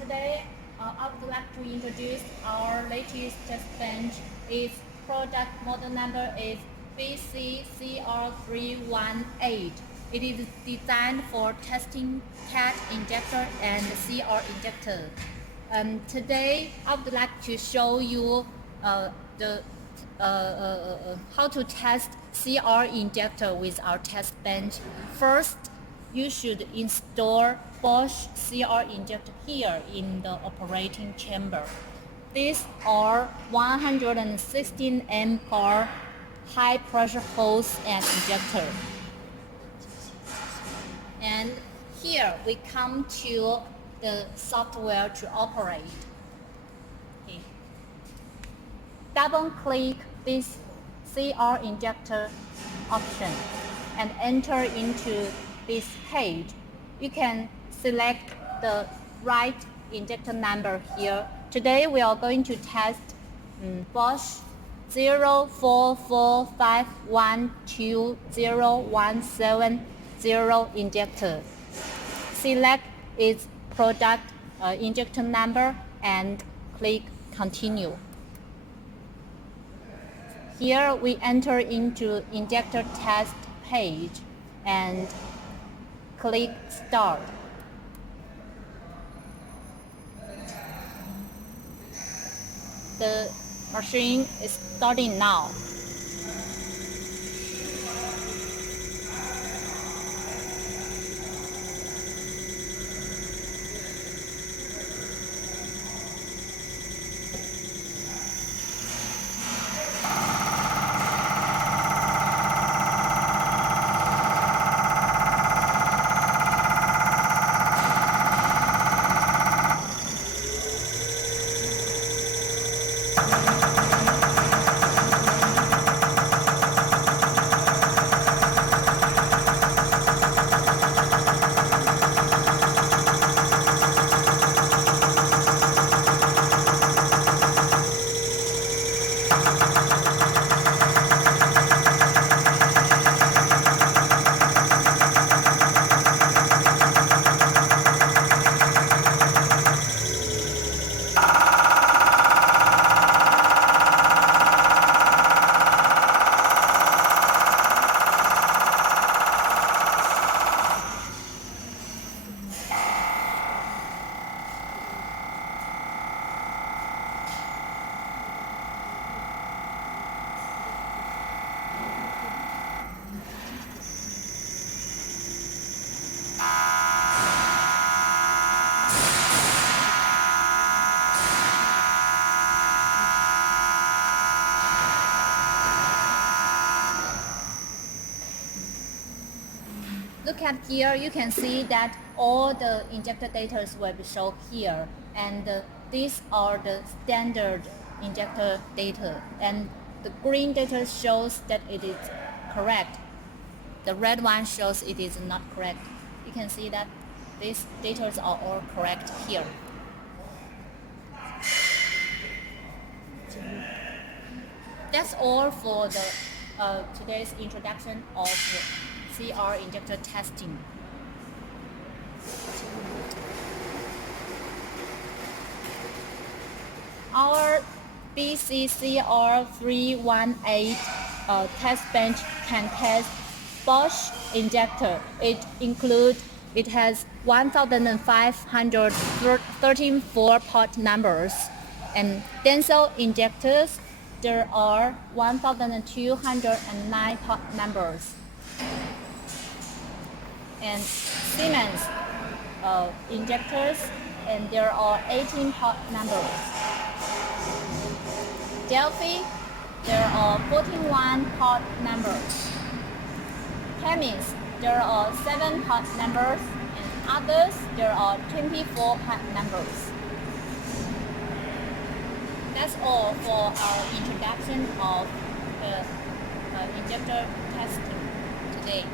Today, I would like to introduce our latest test bench. Its product model number is BC-CR318. It is designed for testing CAT injector and CR injector. Today, I would like to show you how to test CR injector with our test bench. First, you should install BOSCH CR injector here in the operating chamber. These are 116 ampere high pressure hose and injector. And here we come to the software to operate. Okay. Double click this CR injector option and enter into this page. You can select the right injector number here. Today we are going to test BOSCH 044512017 injector. Select its product injector number and click continue. Here we enter into injector test page and click start. The machine is starting now. Look at here, you can see that all the injector data will be shown here, and these are the standard injector data, and the green data shows that it is correct. The red one shows it is not correct. You can see that these data are all correct here. That's all for the today's introduction of CR injector testing. Our BC-CR318 test bench can test BOSCH injector. It has 1,513 port numbers, and Denso injectors there are 1,209 port numbers. And Siemens injectors, and there are 18 port numbers. DELPHI, there are 41 port numbers. Chemins, there are 7 port numbers, and others, there are 24 port numbers. That's all for our introduction of the injector testing today.